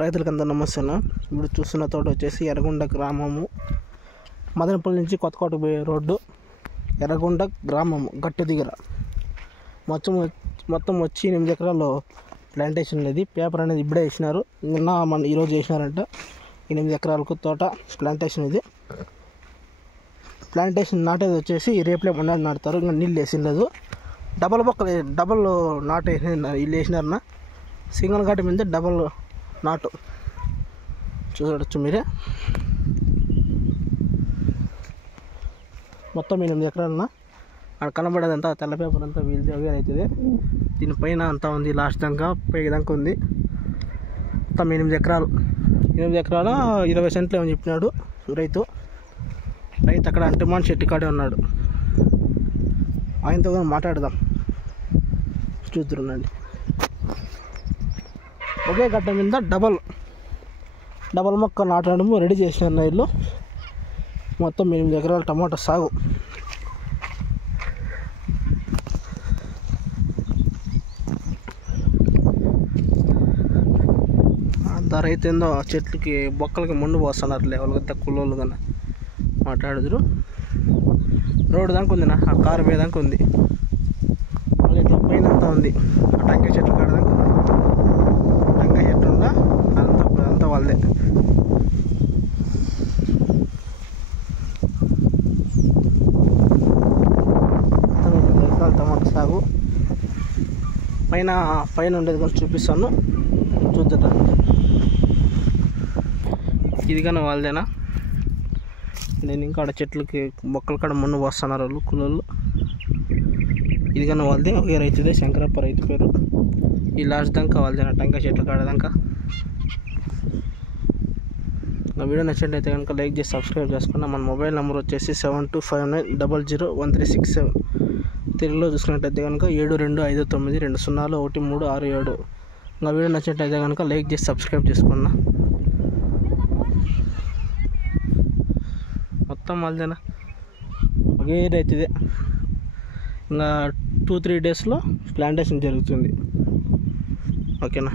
రైతులకు అందరూ నమస్తే అన్న. ఇప్పుడు చూస్తున్న తోట వచ్చేసి ఎర్రగొండ గ్రామము, మదనపల్లి నుంచి కొత్తకోట పోయే రోడ్డు, ఎర్రగొండ గ్రామము గట్టు దగ్గర. మొత్తం వచ్చి 8 ఎకరాల్లో ప్లాంటేషన్ అనేది. పేపర్ అనేది ఇప్పుడే వేసినారు, ఈరోజు వేసినారంట. 8 ఎకరాలకు తోట ప్లాంటేషన్ ఇది. ప్లాంటేషన్ నాటేది వచ్చేసి రేపులే మొన్న నాటుతారు, ఇంకా నీళ్ళు వేసిలేదు. డబల్ నాటు వీళ్ళు వేసినారన్న. సింగిల్ ఘాటి మీద డబల్ నాటు చూడవచ్చు మీరే. మొత్తం 8 ఎకరాలన్న. అక్కడ కనబడేదంతా తెల్ల పేపర్ అంతా వీళ్ళది అవే అవుతుంది. దీనిపైన అంతా ఉంది, లాస్ట్ దాకా పైకి దాకా ఉంది. మొత్తం 8 ఎకరాలు. 8 ఎకరాల 20 సెంట్లు ఏమని చెప్పినాడు రైతు. అక్కడ అంటమాన్ చెట్టు కాడే ఉన్నాడు, ఆయనతో మాట్లాడదాం, చూద్దురునండి. ఒకే గట్ట మీద డబల్ మొక్క నాటడము రెడీ చేసినారు ఇల్లు. మొత్తం 8 ఎకరాల టమాటా సాగు. అంత రైతు ఏందో చెట్లకి బొక్కలకి మండు పోస్తున్నారు, వాళ్ళకి తక్కువ కన్నా మాట్లాడుదురు. రోడ్డు దాకా ఉంది నా, ఆ కారు మీద దాకా ఉంది, మళ్ళీ ఇట్లా పైన అంతా ఉంది. ఆ టెంకాయ చెట్లు కాడ దాకా ఉంది. టెంకాయ చెట్లు ఉందా అంతా వాళ్ళదే. టమాటా సాగు. పైన ఉండేది కొంచెం చూపిస్తాను, చూద్దాం. ఇది కానీ వాళ్ళదేనా? నేను ఇంకా ఆడ చెట్లకి మొక్కల కాడ మన్ను పోస్తున్నారు వాళ్ళు కూలోళ్ళు. ఇది కానీ వాళ్ళదే, ఒకే రైతుదే, శంకరప్ప రైతు పేరు. ఈ లాస్ట్ దాకా వాళ్ళదేనా టెంకాయ చెట్ల కాడ దాకా. నా వీడియో నచ్చినట్లయితే కనుక లైక్ చేసి సబ్స్క్రైబ్ చేసుకున్నా. మన మొబైల్ నెంబర్ వచ్చేసి 7259001367. తెలుగులో చూసుకున్నట్లయితే కనుక 7259200137. నా వీడియో నచ్చినట్లయితే కనుక లైక్ చేసి సబ్స్క్రైబ్ చేసుకున్నా. మొత్తం వాళ్ళదేనా, ఒకే రైతుదే. ఇంకా 2-3 డేస్లో ప్లాంటేషన్ జరుగుతుంది. ఓకేనా.